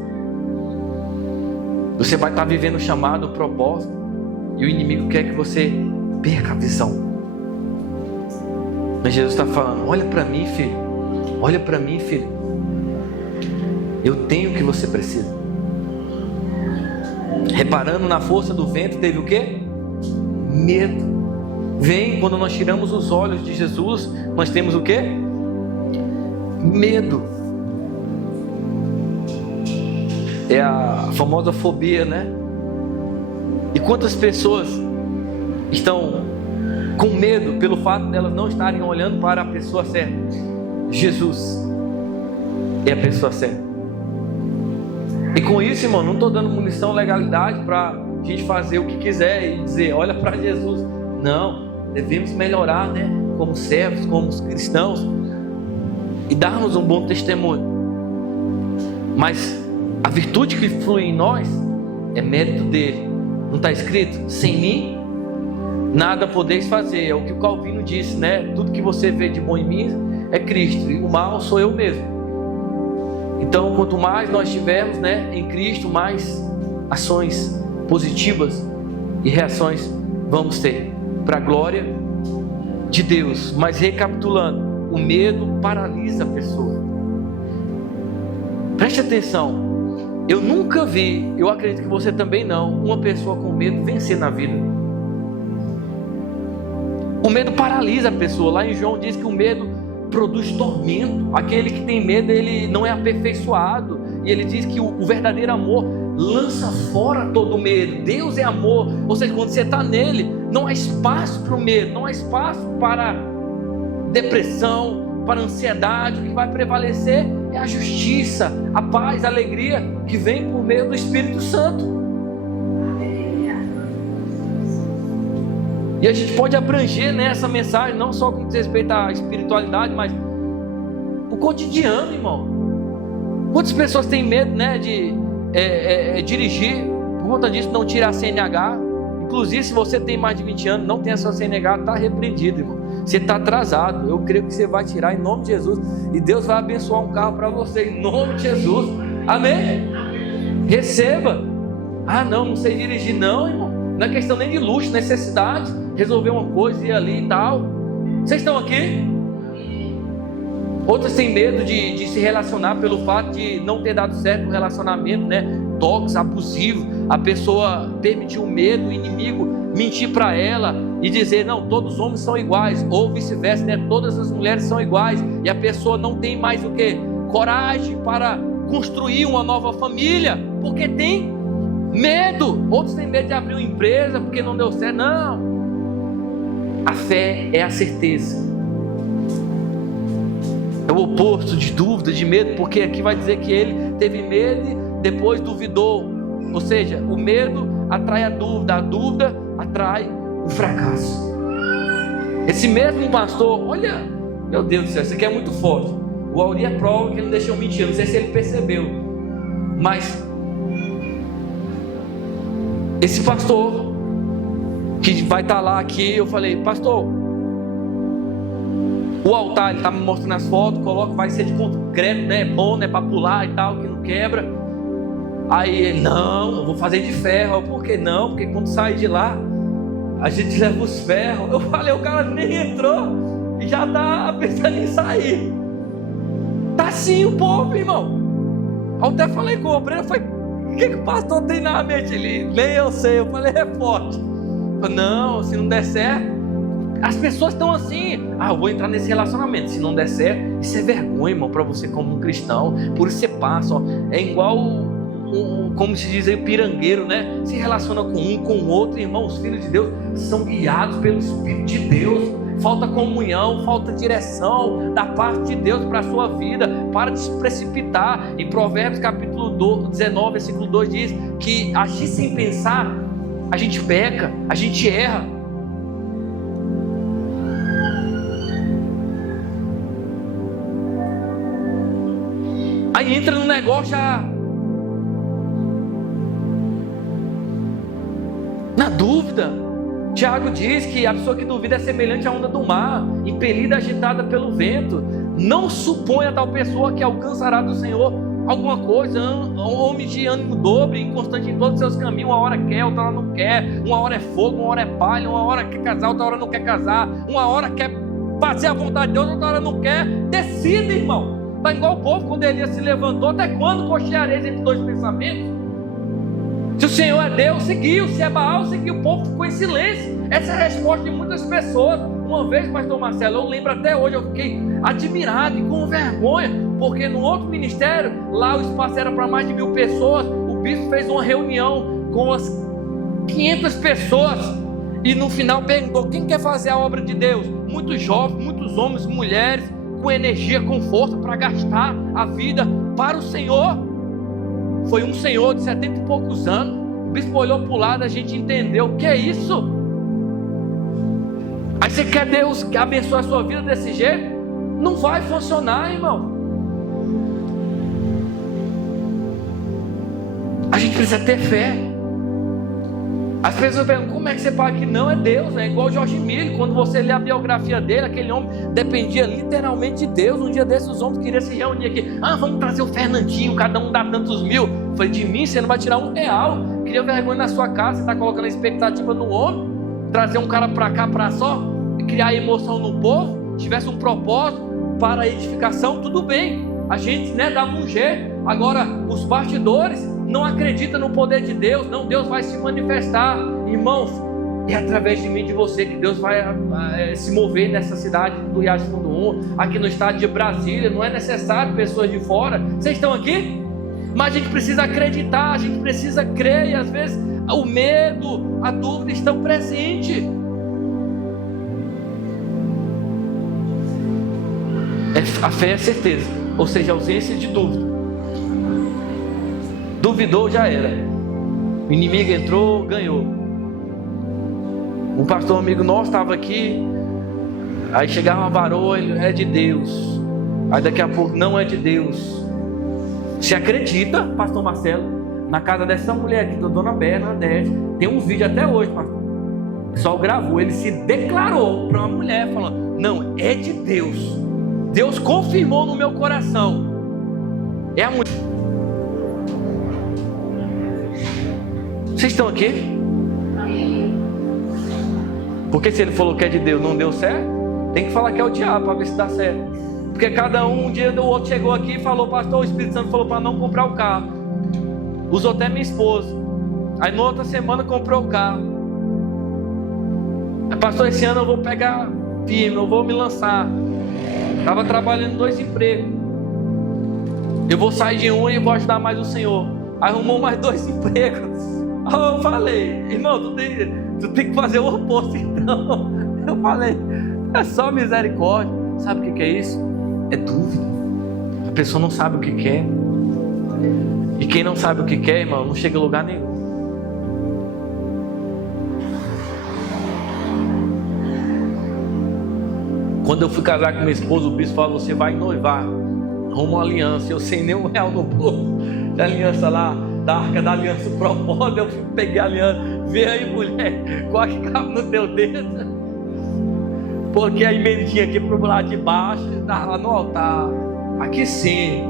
você vai estar vivendo o chamado, o propósito, e o inimigo quer que você perca a visão. Mas Jesus está falando: olha para mim, filho, olha para mim, filho, eu tenho o que você precisa. Reparando na força do vento, teve o quê? Medo. Vem, quando nós tiramos os olhos de Jesus, nós temos o quê? Medo. É a famosa fobia, né? E quantas pessoas estão com medo pelo fato delas não estarem olhando para a pessoa certa? Jesus é a pessoa certa. E com isso, irmão, não estou dando munição, legalidade para a gente fazer o que quiser e dizer: olha para Jesus. Não. Devemos melhorar, né? Como servos, como cristãos, e darmos um bom testemunho. Mas a virtude que flui em nós é mérito dele. Não está escrito: sem mim nada podeis fazer. É o que o Calvino disse, né? Tudo que você vê de bom em mim é Cristo, e o mal sou eu mesmo. Então, quanto mais nós tivermos, né, em Cristo, mais ações positivas e reações vamos ter, para a glória de Deus. Mas recapitulando, o medo paralisa a pessoa. Preste atenção, eu nunca vi, eu acredito que você também não, uma pessoa com medo vencer na vida. O medo paralisa a pessoa. Lá em João diz que o medo produz tormento. Aquele que tem medo, ele não é aperfeiçoado. E ele diz que o verdadeiro amor lança fora todo o medo. Deus é amor. Ou seja, quando você está nele, não há espaço para o medo, não há espaço para depressão, para ansiedade. O que vai prevalecer é a justiça, a paz, a alegria que vem por meio do Espírito Santo. E a gente pode abranger nessa mensagem, não só com respeito à espiritualidade, mas o cotidiano, irmão. Quantas pessoas têm medo, né, de dirigir, por conta disso não tirar a CNH? Inclusive, se você tem mais de 20 anos, não tem a sua CNH, está repreendido, irmão. Você está atrasado. Eu creio que você vai tirar em nome de Jesus, e Deus vai abençoar um carro para você em nome de Jesus. Amém? Receba. Ah, não sei dirigir, não, irmão. Não é questão nem de luxo, necessidade, resolver uma coisa, ir ali e tal. Vocês estão aqui? Outras têm medo de se relacionar pelo fato de não ter dado certo o relacionamento, né? Tóxico, abusivo. A pessoa permitir o medo, o inimigo mentir para ela e dizer: não, todos os homens são iguais, ou vice-versa, né? Todas as mulheres são iguais, e a pessoa não tem mais o quê? Coragem para construir uma nova família, porque tem medo. Outros têm medo de abrir uma empresa porque não deu certo. Não, a fé é a certeza, é o oposto de dúvida, de medo, porque aqui vai dizer que ele teve medo e depois duvidou. Ou seja, o medo atrai a dúvida atrai o fracasso. Esse mesmo pastor, olha, meu Deus do céu, isso aqui é muito forte. O Auri é prova que ele não deixou mentir, não sei se ele percebeu, mas esse pastor que vai estar lá aqui, eu falei: pastor, o altar, ele está me mostrando as fotos, coloca, vai ser de concreto, né? Bom, né? Para pular e tal, que não quebra. Aí ele: não, eu vou fazer de ferro. Por que não? Porque quando sair de lá, a gente leva os ferros. Eu falei: o cara nem entrou e já está pensando em sair. Tá assim o povo, irmão. Eu até falei com o obreiro, falei: o que o pastor tem na mente? Ele: nem eu sei. Eu falei: é forte. Eu falei: não, se não der certo. As pessoas estão assim: eu vou entrar nesse relacionamento, se não der certo. Isso é vergonha, irmão, para você como um cristão. Por isso você passa, ó. É igual como se diz aí, pirangueiro, né? Se relaciona com um, com o outro. Irmão, os filhos de Deus são guiados pelo Espírito de Deus. Falta comunhão, falta direção da parte de Deus para a sua vida. Para de se precipitar. Em Provérbios capítulo 19, versículo 2 diz que agir sem pensar, a gente peca, a gente erra. Aí entra no negócio já na dúvida. Tiago diz que a pessoa que duvida é semelhante à onda do mar, impelida e agitada pelo vento. Não suponha tal pessoa que alcançará do Senhor alguma coisa. Homem de ânimo dobre, inconstante em todos os seus caminhos. Uma hora quer, outra hora não quer. Uma hora é fogo, uma hora é palha. Uma hora quer casar, outra hora não quer casar. Uma hora quer fazer a vontade de Deus, outra hora não quer. Decida, irmão. Está igual o povo quando Elias se levantou. Até quando cocheareis entre dois pensamentos? Se o Senhor é Deus, seguiu. Se é Baal, seguiu. O povo ficou em silêncio. Essa é a resposta de muitas pessoas. Uma vez, pastor Marcelo, eu lembro até hoje, eu fiquei admirado e com vergonha, porque no outro ministério, lá o espaço era para mais de 1000 pessoas. O bispo fez uma reunião com as 500 pessoas e no final perguntou: quem quer fazer a obra de Deus? Muitos jovens, muitos homens, mulheres, com energia, com força para gastar a vida para o Senhor. Foi um senhor de 70 e poucos anos. O bispo olhou para o lado, a gente entendeu o que é isso. Aí você quer Deus que abençoe a sua vida desse jeito? Não vai funcionar, irmão. A gente precisa ter fé. As pessoas perguntam: como é que você paga? Que não é Deus, é igual o Jorge Mille. Quando você lê a biografia dele, aquele homem dependia literalmente de Deus. Um dia desses os homens queriam se reunir aqui: vamos trazer o Fernandinho, cada um dá tantos mil. Eu falei: de mim você não vai tirar R$1. Cria vergonha na sua casa, você está colocando a expectativa no homem. Trazer um cara para cá para só criar emoção no povo. Tivesse um propósito para a edificação, tudo bem, a gente dava um jeito. Agora os bastidores não acreditam no poder de Deus. Não, Deus vai se manifestar, irmãos. É através de mim e de você que Deus vai se mover nessa cidade do Riacho Fundo 1, aqui no estado de Brasília. Não é necessário pessoas de fora. Vocês estão aqui? Mas a gente precisa acreditar, a gente precisa crer. E às vezes o medo, a dúvida estão presentes. A fé é certeza, ou seja, ausência de dúvida. Duvidou, já era. O inimigo entrou, ganhou. Um pastor amigo nosso estava aqui. Aí chegava uma varoa, ele é de Deus. Aí daqui a pouco não é de Deus. Você acredita, pastor Marcelo? Na casa dessa mulher aqui, da dona Bernadette, tem um vídeo até hoje, pastor. O pessoal gravou, ele se declarou para uma mulher, falando: não, é de Deus. Deus confirmou no meu coração. É a mulher. Vocês estão aqui? Porque se ele falou que é de Deus, não deu certo, tem que falar que é o diabo para ver se dá certo. Porque cada um dia do outro chegou aqui e falou: pastor, o Espírito Santo falou para não comprar o carro. Usou até minha esposa. Aí na outra semana comprou o carro. Pastor, esse ano eu vou pegar firme, eu vou me lançar. Estava trabalhando 2 empregos. Eu vou sair de um e vou ajudar mais o Senhor. Arrumou mais 2 empregos. Eu falei: irmão, tu tem que fazer o oposto então. Eu falei: é só misericórdia. Sabe o que é isso? É dúvida. A pessoa não sabe o que quer. E quem não sabe o que quer, irmão, não chega a lugar nenhum. Quando eu fui casar com minha esposa, o bispo falou: você vai noivar, arruma uma aliança. Eu sem nem R$1 no bolso, a aliança lá, da arca da aliança, o propósito. Eu peguei a aliança. Vê aí, mulher, qual que cabe no teu dedo? Porque a emendinha aqui pro lado de baixo, tá lá no altar. Aqui sim.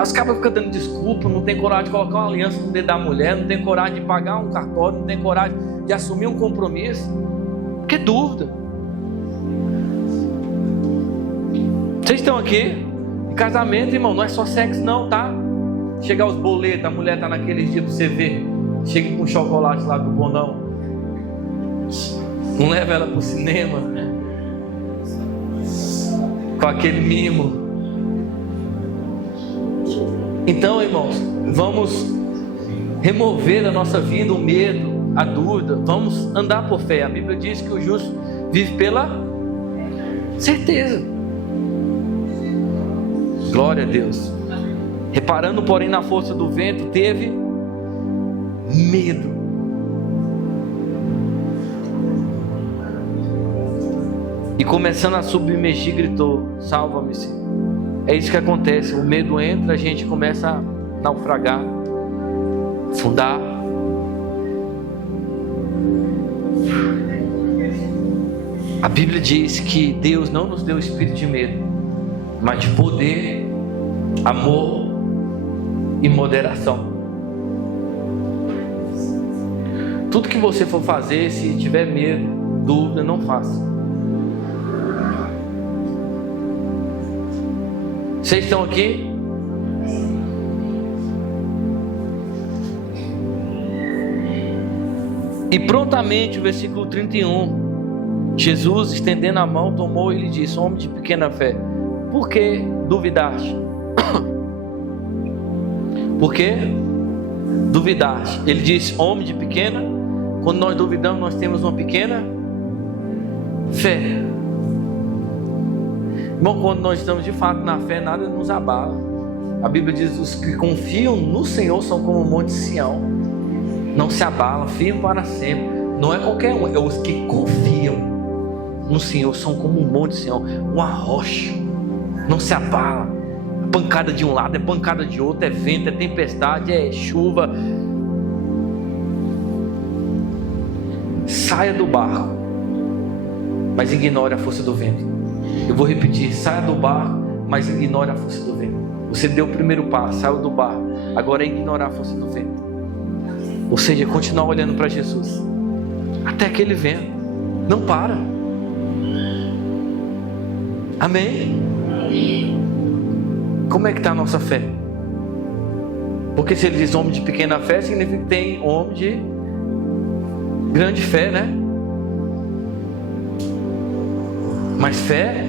Os cabas ficam dando desculpa, não tem coragem de colocar uma aliança no dedo da mulher, não tem coragem de pagar um cartório, não tem coragem de assumir um compromisso. Que dúvida. Vocês estão aqui? Em casamento, irmão, não é só sexo não, tá? Chegar os boletos, a mulher tá naqueles dias pra você ver. Chega com chocolate lá do bonão. Não leva ela pro cinema, com aquele mimo. Então, irmãos, vamos remover da nossa vida o medo, a dúvida. Vamos andar por fé. A Bíblia diz que o justo vive pela certeza. Glória a Deus. Reparando, porém, na força do vento, teve medo. E começando a submergir, gritou: salva-me, Senhor. É isso que acontece. O medo entra, a gente começa a naufragar, afundar. A Bíblia diz que Deus não nos deu espírito de medo, mas de poder, amor e moderação. Tudo que você for fazer, se tiver medo, dúvida, não faça. Vocês estão aqui? E prontamente, o versículo 31, Jesus, estendendo a mão, tomou e lhe disse: homem de pequena fé, por que duvidaste? Por que duvidaste? Ele disse: homem de pequena. Quando nós duvidamos, nós temos uma pequena fé. Irmão, quando nós estamos de fato na fé, nada nos abala. A Bíblia diz: os que confiam no Senhor são como o monte Sião, não se abala, firme para sempre. Não é qualquer um, é os que confiam no Senhor, são como um monte Sião, uma rocha, não se abala. Pancada de um lado, é pancada de outro, é vento, é tempestade, é chuva. Saia do barco, mas ignore a força do vento. Eu vou repetir: saia do barco, mas ignore a força do vento. Você deu o primeiro passo, saiu do barco, agora é ignorar a força do vento. Ou seja, continuar olhando para Jesus até que Ele venha. Não para. Amém? Como é que está a nossa fé? Porque se Ele diz homem de pequena fé, significa que tem homem de grande fé, né? Mas fé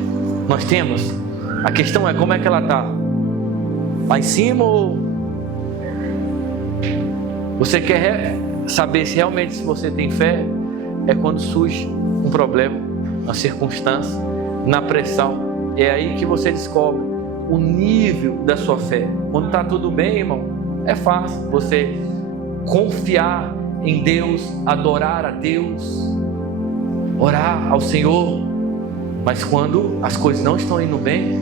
nós temos. A questão é como é que ela está? Lá em cima ou... Você quer saber se realmente se você tem fé? É quando surge um problema, uma circunstância, na pressão. É aí que você descobre o nível da sua fé. Quando está tudo bem, irmão, é fácil você confiar em Deus, adorar a Deus, orar ao Senhor. Mas quando as coisas não estão indo bem,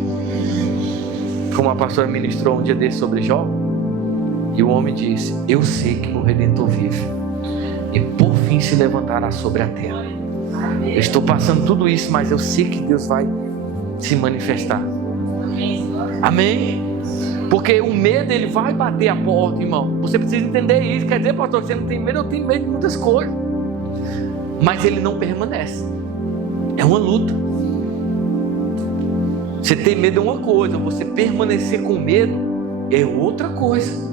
como a pastora ministrou um dia desse sobre Jó, e o homem disse: eu sei que o Redentor vive e por fim se levantará sobre a terra. Eu estou passando tudo isso, mas eu sei que Deus vai se manifestar. Amém? Porque o medo, ele vai bater a porta, irmão. Você precisa entender isso. Quer dizer, pastor, você não tem medo? Eu tenho medo de muitas coisas, mas ele não permanece. É uma luta. Você ter medo é uma coisa, você permanecer com medo é outra coisa.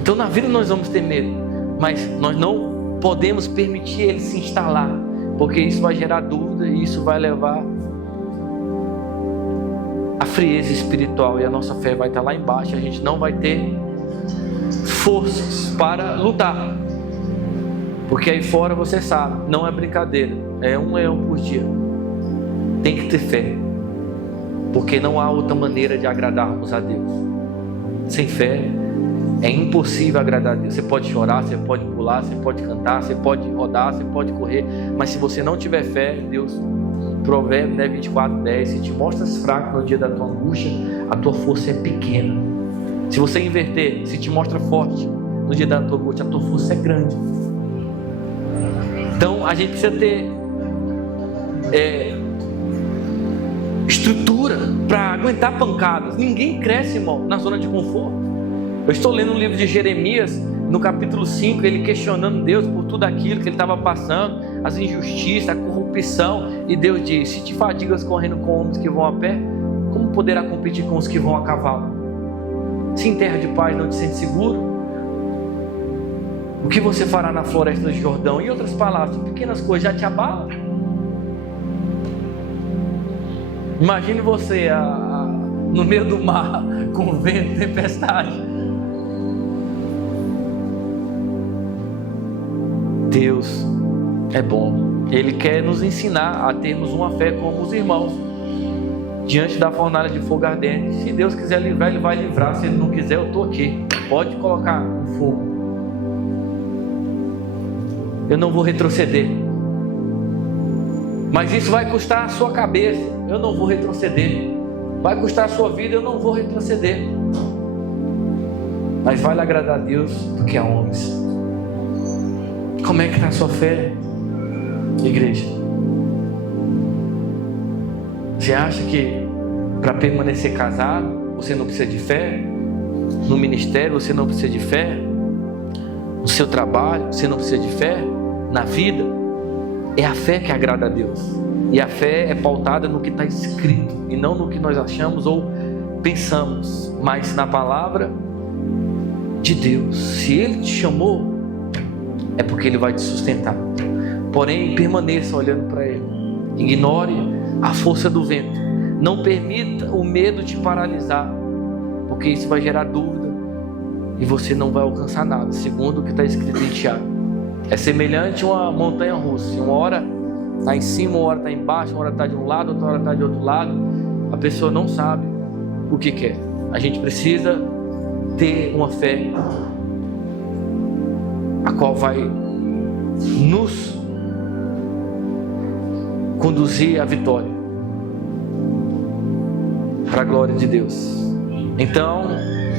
Então na vida nós vamos ter medo, mas nós não podemos permitir ele se instalar, porque isso vai gerar dúvida e isso vai levar a frieza espiritual, e a nossa fé vai estar lá embaixo. A gente não vai ter forças para lutar, porque aí fora você sabe, não é brincadeira, é um leão por dia. Tem que ter fé, porque não há outra maneira de agradarmos a Deus. Sem fé é impossível agradar a Deus. Você pode chorar, você pode pular, você pode cantar, você pode rodar, você pode correr, mas se você não tiver fé, Deus, Provérbios 24:10, se te mostras fraco no dia da tua angústia, a tua força é pequena. Se você inverter, se te mostra forte no dia da tua angústia, a tua força é grande. Então a gente precisa ter estrutura para aguentar pancadas. Ninguém cresce, irmão, na zona de conforto. Eu estou lendo um livro de Jeremias, no capítulo 5, ele questionando Deus por tudo aquilo que ele estava passando, as injustiças, a corrupção, e Deus diz: se te fadigas correndo com homens que vão a pé, como poderá competir com os que vão a cavalo? Se em terra de paz não te sente seguro, o que você fará na floresta do Jordão? Em outras palavras, pequenas coisas já te abalam. Imagine você no meio do mar, com vento, tempestade. Deus é bom. Ele quer nos ensinar a termos uma fé como os irmãos, diante da fornalha de fogo ardente. Se Deus quiser livrar, Ele vai livrar. Se Ele não quiser, eu estou aqui. Pode colocar no fogo. Eu não vou retroceder. Mas isso vai custar a sua cabeça. Eu não vou retroceder. Vai custar a sua vida. Eu não vou retroceder. Mas vale agradar a Deus do que a homens. Como é que está a sua fé, igreja? Você acha que para permanecer casado você não precisa de fé? No ministério você não precisa de fé? No seu trabalho você não precisa de fé? Na vida? É a fé que agrada a Deus. E a fé é pautada no que está escrito e não no que nós achamos ou pensamos, mas na palavra de Deus. Se Ele te chamou, é porque Ele vai te sustentar. Porém, permaneça olhando para Ele. Ignore a força do vento. Não permita o medo te paralisar, porque isso vai gerar dúvida e você não vai alcançar nada, segundo o que está escrito em Tiago. É semelhante a uma montanha russa. Uma hora está em cima, uma hora está embaixo, uma hora está de um lado, outra hora está de outro lado. A pessoa não sabe o que quer. A gente precisa ter uma fé a qual vai nos conduzir à vitória, para a glória de Deus. Então,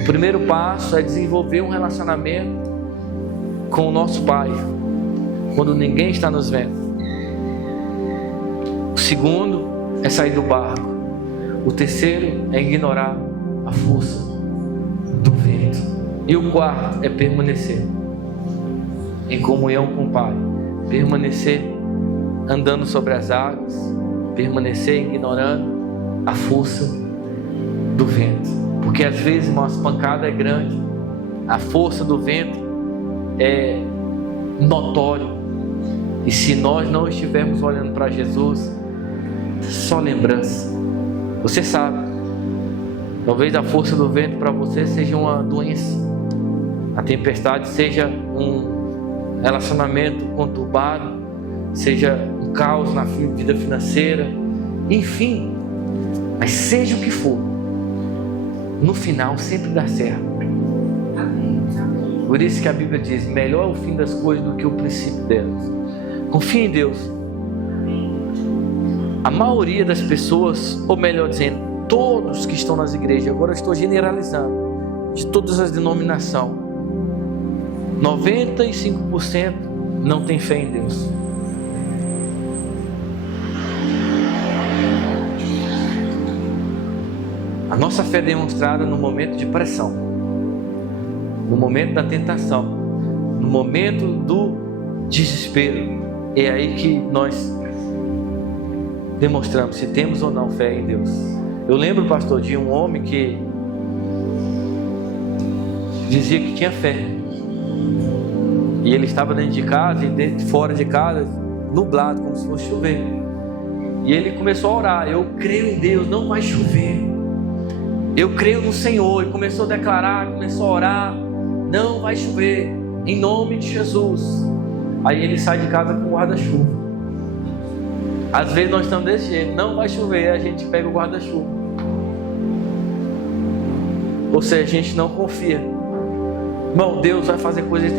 o primeiro passo é desenvolver um relacionamento com o nosso Pai, quando ninguém está nos vendo. O segundo é sair do barco. O terceiro é ignorar a força do vento. E o quarto é permanecer em comunhão com o Pai, permanecer andando sobre as águas, permanecer ignorando a força do vento. Porque às vezes, irmãos, a pancada é grande, a força do vento é notório, e se nós não estivermos olhando para Jesus, só lembrança. Você sabe, talvez a força do vento para você seja uma doença, a tempestade seja um relacionamento conturbado, seja um caos na vida financeira, enfim, mas seja o que for, no final sempre dá certo. Por isso que a Bíblia diz: melhor é o fim das coisas do que o princípio delas. Confia em Deus. A maioria das pessoas, ou melhor dizendo, todos que estão nas igrejas, agora eu estou generalizando, de todas as denominações, 95% não tem fé em Deus. A nossa fé é demonstrada no momento de pressão, no momento da tentação, no momento do desespero. É aí que nós demonstramos se temos ou não fé em Deus. Eu lembro, pastor, de um homem que dizia que tinha fé, e ele estava dentro de casa e fora de casa, nublado, como se fosse chover, e ele começou a orar: eu creio em Deus, não vai chover, eu creio no Senhor. E começou a declarar, começou a orar: não vai chover, em nome de Jesus. Aí ele sai de casa com o guarda-chuva. Às vezes nós estamos desse jeito: não vai chover, a gente pega o guarda-chuva. Ou seja, a gente não confia. Irmão, Deus vai fazer coisas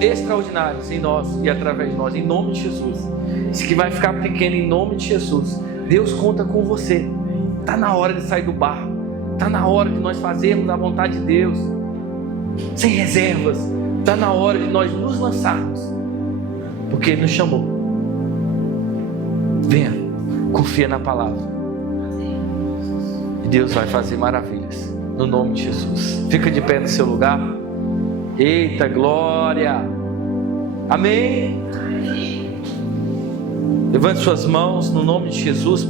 extraordinárias em nós e através de nós, em nome de Jesus. Isso que vai ficar pequeno, em nome de Jesus. Deus conta com você. Está na hora de sair do barco. Está na hora de nós fazermos a vontade de Deus, sem reservas. Está na hora de nós nos lançarmos, porque Ele nos chamou. Venha, confia na palavra, e Deus vai fazer maravilhas, no nome de Jesus. Fica de pé no seu lugar. Eita glória, amém. Levante suas mãos no nome de Jesus.